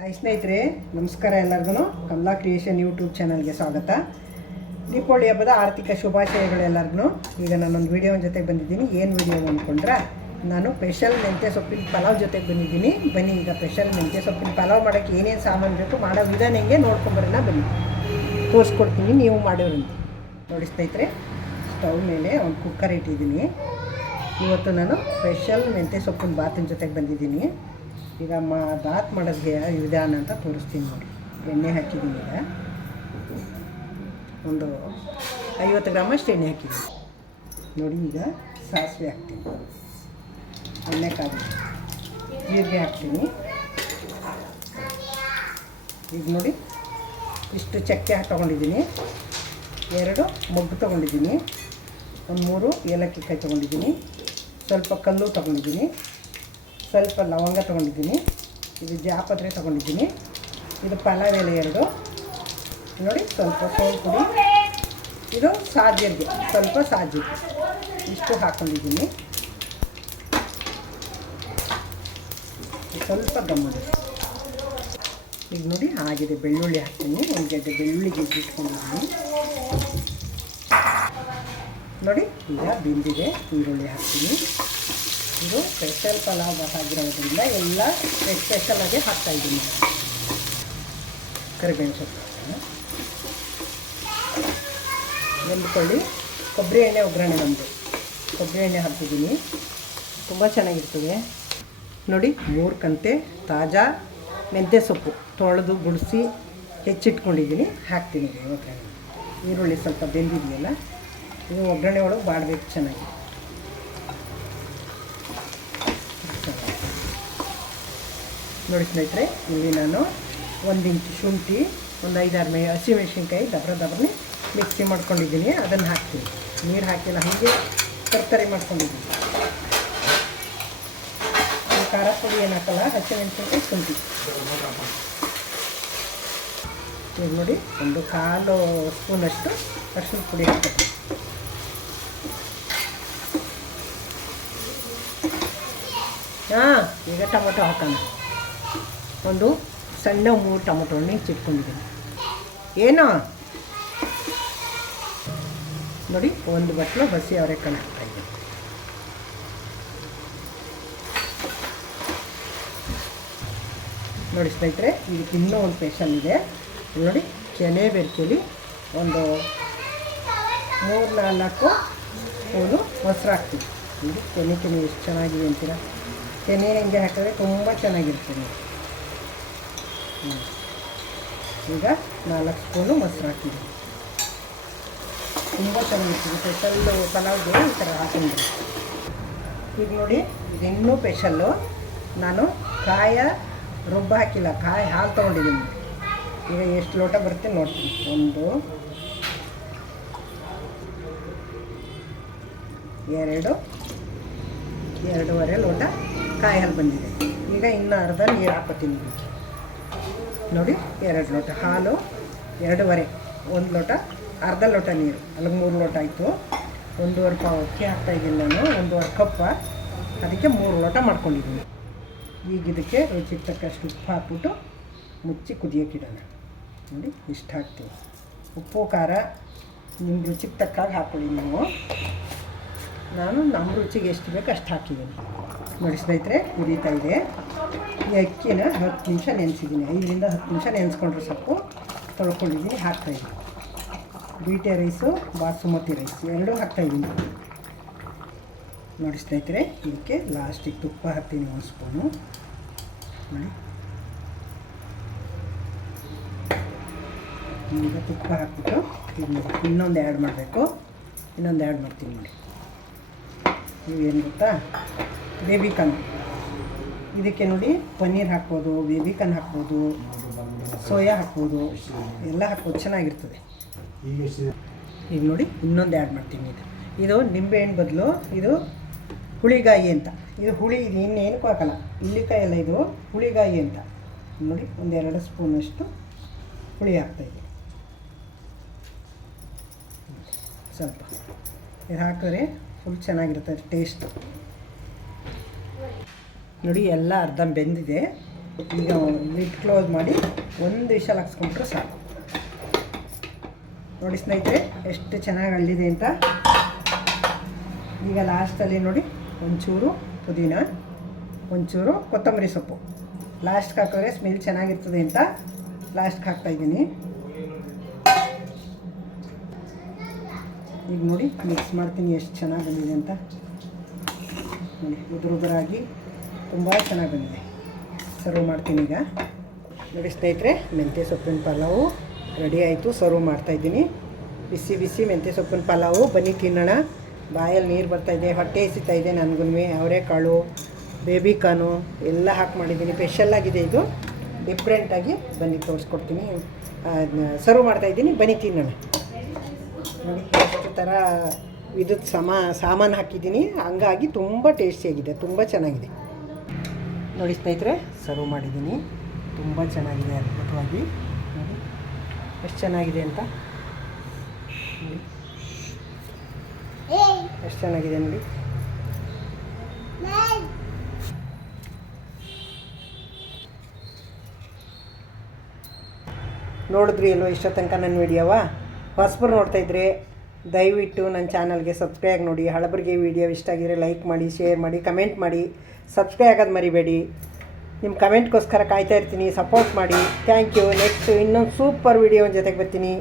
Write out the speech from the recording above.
Hi ಸ್ನೇಹಿತರೆ, ನಮಸ್ಕಾರ. ಎಲ್ಲರಿಗೂ ಕಮಲಾ ಕ್ರಿಯೇಷನ್ ಯೂಟ್ಯೂಬ್ ಚಾನಲ್ಗೆ ಸ್ವಾಗತ. ದೀಪಾವಳಿ ಹಬ್ಬದ ಆರ್ಥಿಕ ಶುಭಾಶಯಗಳೆಲ್ಲರಿಗೂ. ಈಗ ನಾನೊಂದು ವಿಡಿಯೋ ಜೊತೆಗೆ ಬಂದಿದ್ದೀನಿ. ಏನು ವಿಡಿಯೋ ಅಂದ್ಕೊಂಡ್ರೆ, ನಾನು ಸ್ಪೆಷಲ್ ಮೆಂತ್ಯ ಸೊಪ್ಪಿನ ಪಲಾವ್ ಜೊತೆಗೆ ಬಂದಿದ್ದೀನಿ. ಬನ್ನಿ, ಈಗ ಸ್ಪೆಷಲ್ ಮೆಂತ್ಯ ಸೊಪ್ಪಿನ ಪಲಾವ್ ಮಾಡೋಕ್ಕೆ ಏನೇನು ಸಾಮಾನು ಬೇಕು, ಮಾಡೋ ವಿಧಾನ ಹೆಂಗೆ ನೋಡ್ಕೊಂಬರೋಣ. ಬನ್ನಿ, ತೋರಿಸ್ಕೊಡ್ತೀನಿ, ನೀವು ಮಾಡೋರಂತೆ. ನೋಡಿ ಸ್ನೇಹಿತರೆ, ಸ್ಟವ್ ಮೇಲೆ ಒಂದು ಕುಕ್ಕರ್ ಇಟ್ಟಿದ್ದೀನಿ. ಇವತ್ತು ನಾನು ಸ್ಪೆಷಲ್ ಮೆಂತ್ಯ ಸೊಪ್ಪಿನ ಬಾತಿನ ಜೊತೆಗೆ ಬಂದಿದ್ದೀನಿ. ಈಗ ಬಾತ್ ಮಾಡೋದಕ್ಕೆ ವಿಧಾನ ಅಂತ ತೋರಿಸ್ತೀನಿ ನೋಡಿ. ಎಣ್ಣೆ ಹಾಕಿದ್ದೀನಿ. ಈಗ ಒಂದು 50 ಗ್ರಾಮಷ್ಟು ಎಣ್ಣೆ ಹಾಕಿದ್ದೀನಿ ನೋಡಿ. ಈಗ ಸಾಸಿವೆ ಹಾಕ್ತೀನಿ, ಎಣ್ಣೆ ಕಾದು ಜೀರಿಗೆ ಹಾಕ್ತೀನಿ. ಈಗ ನೋಡಿ, ಇಷ್ಟು ಚಕ್ಕೆ ತೊಗೊಂಡಿದ್ದೀನಿ, 2 ಮೊಗ್ಗು ತೊಗೊಂಡಿದ್ದೀನಿ, ಒಂದು 3 ಏಲಕ್ಕಿ ಕಾಯಿ ತೊಗೊಂಡಿದ್ದೀನಿ, ಸ್ವಲ್ಪ ಕಲ್ಲು ತೊಗೊಂಡಿದ್ದೀನಿ, ಸ್ವಲ್ಪ ಲವಂಗ ತೊಗೊಂಡಿದ್ದೀನಿ, ಇದು ಜಾಪತ್ರೆ ತೊಗೊಂಡಿದ್ದೀನಿ, ಇದು ಪಲಾವ್ ಎಲೆ 2 ನೋಡಿ, ಸ್ವಲ್ಪ ಸೋಲ್ ಪುಡಿ, ಇದು ಸಾಜೀರಿಗೆ, ಸ್ವಲ್ಪ ಸಾಜೀರಿಗೆ, ಇಷ್ಟು ಹಾಕ್ಕೊಂಡಿದ್ದೀನಿ. ಸ್ವಲ್ಪ ಗಮ್ಮಡಿ. ಈಗ ನೋಡಿ ಆಗಿದೆ. ಬೆಳ್ಳುಳ್ಳಿ ಹಾಕ್ತೀನಿ, ಒಂದು ಗಡ್ಡೆ ಬೆಳ್ಳುಳ್ಳಿ ಇಟ್ಕೊಂಡಿದ್ದೀನಿ ನೋಡಿ. ಈಗ ಬೆಂದಿದೆ, ಈರುಳ್ಳಿ ಹಾಕ್ತೀನಿ. ಇದು ಸ್ಪೆಷಲ್ ಪಲಾವ್ ಬಾತ್ ಆಗಿರೋದ್ರಿಂದ ಎಲ್ಲ ಸ್ಪೆಷಲಾಗಿ ಹಾಕ್ತಾಯಿದ್ದೀನಿ. ಕರಿಬೇವಿನ ಸೊಪ್ಪು ನೆಂದ್ಕೊಳ್ಳಿ. ಕೊಬ್ಬರಿ ಎಣ್ಣೆ ಒಗ್ಗರಣೆ ಬಂದು ಕೊಬ್ಬರಿ ಎಣ್ಣೆ ಹಾಕ್ತಿದ್ದೀನಿ, ತುಂಬ ಚೆನ್ನಾಗಿರ್ತದೆ ನೋಡಿ. 3 ಕಂತೆ ತಾಜಾ ಮೆಂತ್ಯ ಸೊಪ್ಪು ತೊಳೆದು ಗುಡಿಸಿ ಹೆಚ್ಚಿಟ್ಕೊಂಡಿದ್ದೀನಿ, ಹಾಕ್ತೀನಿ ಒಗ್ಗರಣೆ. ಈರುಳ್ಳಿ ಸ್ವಲ್ಪ ಬೆಂದಿದೆಯಲ್ಲ, ಇದು ಒಗ್ಗರಣೆ ಒಳಗೆ ಬಾಡಬೇಕು ಚೆನ್ನಾಗಿ. ನೋಡಿ ಸ್ನೇಹಿತರೆ, ಇಲ್ಲಿ ನಾನು 1 ಇಂಚು ಶುಂಠಿ, ಒಂದು 5-6 ಹಸಿಮೆಣಸಿನ್ಕಾಯಿ ದಬ್ರನೇ ಮಿಕ್ಸಿ ಮಾಡ್ಕೊಂಡಿದ್ದೀನಿ. ಅದನ್ನು ಹಾಕ್ತೀನಿ, ನೀರು ಹಾಕಿಲ್ಲ, ಹಾಗೆ ತರಕಾರಿ ಮಾಡ್ಕೊಂಡಿದ್ದೀನಿ. ಖಾರ ಪುಡಿ ಏನು ಹಾಕಲ್ಲ, ಹಸಿಮೆಣಸಿನ್ಕಾಯಿ, ಶುಂಠಿ. ಈಗ ನೋಡಿ, ಒಂದು 1/4 ಸ್ಪೂನಷ್ಟು ಅರಿಶಿನ ಪುಡಿ ಹಾಕ್ತೀನಿ. ಈಗ ಟೊಮೊಟೊ ಹಾಕೋಣ. ಒಂದು ಸಣ್ಣ 3 ಟೊಮೊಟೊ ಹಣ್ಣು ಹೆಚ್ಚಿಟ್ಕೊಂಡಿದ್ದೀನಿ. ಏನು ನೋಡಿ, 1 ಬಟ್ಲು ಹಸಿ ಅವರೆಕಾಳು ಹಾಕ್ತಾಯಿದ್ದೀನಿ. ನೋಡಿ ಸ್ನೇಹಿತರೆ, ಇದಕ್ಕೆ ಇನ್ನೂ ಒಂದು ಸ್ಪೆಷಲ್ ಇದೆ ನೋಡಿ. ಕೆನೆ ಬೆರ್ಕೆಲಿ ಒಂದು 3-4 ಸ್ಪೂನು ಮೊಸರು ಹಾಕ್ತೀನಿ. ಇದು ಕೆನೆ ಎಷ್ಟು ಚೆನ್ನಾಗಿದೆ ಅಂತೀರ. ಕೆನೆ ಹಿಂಗೆ ಹಾಕಿದ್ರೆ ತುಂಬ ಚೆನ್ನಾಗಿರ್ತದೆ. ಈಗ 4 ಸ್ಪೂನು ಮೊಸರು ಹಾಕಿದ್ದೀನಿ, ತುಂಬ ಚೆನ್ನಾಗಿರ್ತದೆ. ಸ್ಪೆಷಲ್ ಪಲಾವ್ಗೆ ಈ ಥರ ಹಾಕಿದ್ದೀನಿ. ಈಗ ನೋಡಿ, ಇದು ಇನ್ನೂ ಸ್ಪೆಷಲ್ಲು. ನಾನು ಕಾಯ ರುಬ್ಬ ಹಾಕಿಲ್ಲ, ಕಾಯಿ ಹಾಲು ತೊಗೊಂಡಿದ್ದೀನಿ. ಈಗ ಎಷ್ಟು ಲೋಟ ಬರುತ್ತೆ ನೋಡ್ತೀನಿ. 1 2 2.5 ಲೋಟ ಕಾಯಿ ಹಾಲು ಬಂದಿದೆ. ಈಗ ಇನ್ನೂ ಅರ್ಧ ನೀರು ಹಾಕೋತೀನಿ ನೋಡಿ. 2 ಲೋಟ ಹಾಲು, 2.5, 1 ಲೋಟ, ಅರ್ಧ ಲೋಟ ನೀರು, ಅಲ್ಲಿಗೆ 3 ಲೋಟ ಆಯಿತು. 1.5 ಪಾವು ಅಕ್ಕಿ ಹಾಕ್ತಾಯಿದ್ದೀನಿ ನಾನು, 1.5 ಕಪ್ಪ, ಅದಕ್ಕೆ 3 ಲೋಟ ಮಾಡ್ಕೊಂಡಿದ್ದೀನಿ. ಈಗ ಇದಕ್ಕೆ ರುಚಿಗೆ ತಕ್ಕಷ್ಟು ಉಪ್ಪು ಹಾಕ್ಬಿಟ್ಟು ಮುಚ್ಚಿ ಕುದಿಯೋಕ್ಕಿಡೋಣ ನೋಡಿ. ಇಷ್ಟು ಹಾಕ್ತೀವಿ. ಉಪ್ಪು ಖಾರ ನಿಮ್ಮ ರುಚಿಗೆ ತಕ್ಕಾಗ ಹಾಕ್ಕೊಳ್ಳಿ ನೀವು. ನಾನು ನಮ್ಮ ರುಚಿಗೆ ಎಷ್ಟು ಬೇಕು ಅಷ್ಟು ಹಾಕಿದ್ದೀನಿ ನೋಡಿ. ಸ್ನೇಹಿತರೆ, ಕುದೀತಾ ಇದೆ. ಈ ಅಕ್ಕಿನ 10 ನಿಮಿಷ ನೆನೆಸಿದ್ದೀನಿ. 5ರಿಂದ 10 ನಿಮಿಷ ನೆನೆಸ್ಕೊಂಡ್ರೆ ಸಾಕು. ತೊಳ್ಕೊಂಡಿದ್ದೀನಿ, ಹಾಕ್ತಾಯಿದ್ದೀನಿ. ಬೀಟೆ ರೈಸು, ಬಾಸುಮತಿ ರೈಸ್ 2 ಹಾಕ್ತಾಯಿದ್ದೀನಿ ನೋಡಿ. ಸ್ನೇಹಿತರೆ, ಇದಕ್ಕೆ ಲಾಸ್ಟಿಗೆ ತುಪ್ಪ ಹಾಕ್ತೀನಿ, 1 ಸ್ಪೂನು ನೋಡಿ. ಈಗ ತುಪ್ಪ ಹಾಕ್ಬಿಟ್ಟು ಇನ್ನೊಂದು ಆ್ಯಡ್ ಮಾಡಬೇಕು. ಇನ್ನೊಂದು ಆ್ಯಡ್ ಮಾಡ್ತೀನಿ ನೋಡಿ. ಇವೇನು ಗೊತ್ತಾ, ಬೇಬಿಕಾರ್ನ್. ಇದಕ್ಕೆ ನೋಡಿ, ಪನ್ನೀರ್ ಹಾಕ್ಬೋದು, ಬೇಬಿಕಾರ್ನ್ ಹಾಕ್ಬೋದು, ಸೋಯಾ ಹಾಕ್ಬೋದು, ಎಲ್ಲ ಹಾಕ್ಬೋದು, ಚೆನ್ನಾಗಿರ್ತದೆ. ಈಗ ನೋಡಿ, ಇನ್ನೊಂದು ಆ್ಯಡ್ ಮಾಡ್ತೀನಿ. ಇದು ನಿಂಬೆಹಣ್ಣು ಬದಲು ಇದು ಹುಳಿಗಾಯಿ ಅಂತ. ಇದು ಹುಳಿ, ಇದು ಇನ್ನೇನಕ್ಕೂ ಹಾಕಲ್ಲ, ಇಲ್ಲಿಕಾಯಿ ಎಲ್ಲ, ಇದು ಹುಳಿಗಾಯಿ ಅಂತ ನೋಡಿ. 1-2 ಸ್ಪೂನಷ್ಟು ಹುಳಿ ಹಾಕ್ತಾಯಿದ್ದೀನಿ. ಸ್ವಲ್ಪ ಇದು ಹಾಕಿದ್ರೆ ಫುಲ್ ಚೆನ್ನಾಗಿರುತ್ತೆ ಟೇಸ್ಟ್ ನೋಡಿ. ಎಲ್ಲ ಅರ್ಧ ಬೆಂದಿದೆ. ಈಗ ಲಿಡ್ ಕ್ಲೋಸ್ ಮಾಡಿ ಒಂದು ವಿಷಲ್ ಹಾಕ್ಸ್ಕೊಂಡ್ರೆ ಸಾಕು. ನೋಡಿ ಸ್ನೇಹಿತರೆ ಎಷ್ಟು ಚೆನ್ನಾಗಿ ಅಳ್ಳಿದೆ ಅಂತ. ಈಗ ಲಾಸ್ಟಲ್ಲಿ ನೋಡಿ ಒಂಚೂರು ಪುದೀನ, ಒಂಚೂರು ಕೊತ್ತಂಬರಿ ಸೊಪ್ಪು ಲಾಸ್ಟ್ಗೆ ಹಾಕಿದ್ರೆ ಸ್ಮೆಲ್ ಚೆನ್ನಾಗಿರ್ತದೆ ಅಂತ ಲಾಸ್ಟ್ಗೆ ಹಾಕ್ತಾಯಿದ್ದೀನಿ. ಈಗ ನೋಡಿ ಮಿಕ್ಸ್ ಮಾಡ್ತೀನಿ ಎಷ್ಟು ಚೆನ್ನಾಗಿ ಬಂದಿದೆ ಅಂತ. ನೋಡಿ ಉದುರಾಗಿ ತುಂಬ ಚೆನ್ನಾಗಿ ಬಂದಿದೆ. ಸರ್ವ್ ಮಾಡ್ತೀನಿ ಈಗ. ನೋಡಿ ಸ್ನೇಹಿತರೆ, ಮೆಂತ್ಯ ಸೊಪ್ಪಿನ ಪಲಾವು ರೆಡಿ ಆಯಿತು. ಸರ್ವ್ ಮಾಡ್ತಾಯಿದ್ದೀನಿ. ಬಿಸಿ ಬಿಸಿ ಮೆಂತ್ಯ ಸೊಪ್ಪಿನ ಪಲಾವು, ಬನ್ನಿ ತಿನ್ನೋಣ. ಬಾಯಲ್ಲಿ ನೀರು ಬರ್ತಾಯಿದೆ, ಹೊಟ್ಟೆ ಹಸಿತಾಯಿದೆ ನನಗೂ. ಅವರೆಕಾಳು, ಬೇಬಿಕಾನು ಎಲ್ಲ ಹಾಕಿ ಮಾಡಿದ್ದೀನಿ. ಸ್ಪೆಷಲ್ಲಾಗಿದೆ ಇದು, ಡಿಫ್ರೆಂಟಾಗಿ. ಬನ್ನಿ ತೋರಿಸ್ಕೊಡ್ತೀನಿ. ಸರ್ವ್ ಮಾಡ್ತಾಯಿದ್ದೀನಿ, ಬನ್ನಿ ತಿನ್ನೋಣ. ನೋಡಿ ಎಷ್ಟು ಥರ ವಿದ್ಯುತ್ ಸಾಮಾನು ಹಾಕಿದ್ದೀನಿ, ಹಂಗಾಗಿ ತುಂಬ ಟೇಸ್ಟಿಯಾಗಿದೆ, ತುಂಬ ಚೆನ್ನಾಗಿದೆ. ನೋಡಿ ಸ್ನೇಹಿತರೆ, ಸರ್ವ್ ಮಾಡಿದ್ದೀನಿ. ತುಂಬ ಚೆನ್ನಾಗಿದೆ, ಅದ್ಭುತವಾಗಿ. ನೋಡಿ ಎಷ್ಟು ಚೆನ್ನಾಗಿದೆ ಅಂತ. ನೋಡಿ ಎಷ್ಟು ಚೆನ್ನಾಗಿದೆ ನೋಡಿ. ನೋಡಿದ್ರಿ ಅಲ್ವ ಇಷ್ಟ ತನಕ ನನ್ನ ವಿಡಿಯೋವ? ಹೊಸಬರು ನೋಡ್ತಾಯಿದ್ರೆ ದಯವಿಟ್ಟು ನನ್ನ ಚಾನಲ್ಗೆ ಸಬ್ಸ್ಕ್ರೈಬ್ ನೋಡಿ. ಹಳಬರಿಗೆ ವಿಡಿಯೋ ಇಷ್ಟ ಆಗಿದ್ರೆ ಲೈಕ್ ಮಾಡಿ, ಶೇರ್ ಮಾಡಿ, ಕಮೆಂಟ್ ಮಾಡಿ. ಸಬ್ಸ್ಕ್ರೈಬ್ ಆಗೋದು ಮರಿಬೇಡಿ. ನಿಮ್ಮ ಕಮೆಂಟ್ಗೋಸ್ಕರ ಕಾಯ್ತಾ ಇರ್ತೀನಿ. ಸಪೋರ್ಟ್ ಮಾಡಿ. Thank you. ನೆಕ್ಸ್ಟ್ ಇನ್ನೊಂದು ಸೂಪರ್ ವಿಡಿಯೋ ಜೊತೆಗೆ ಬರ್ತೀನಿ.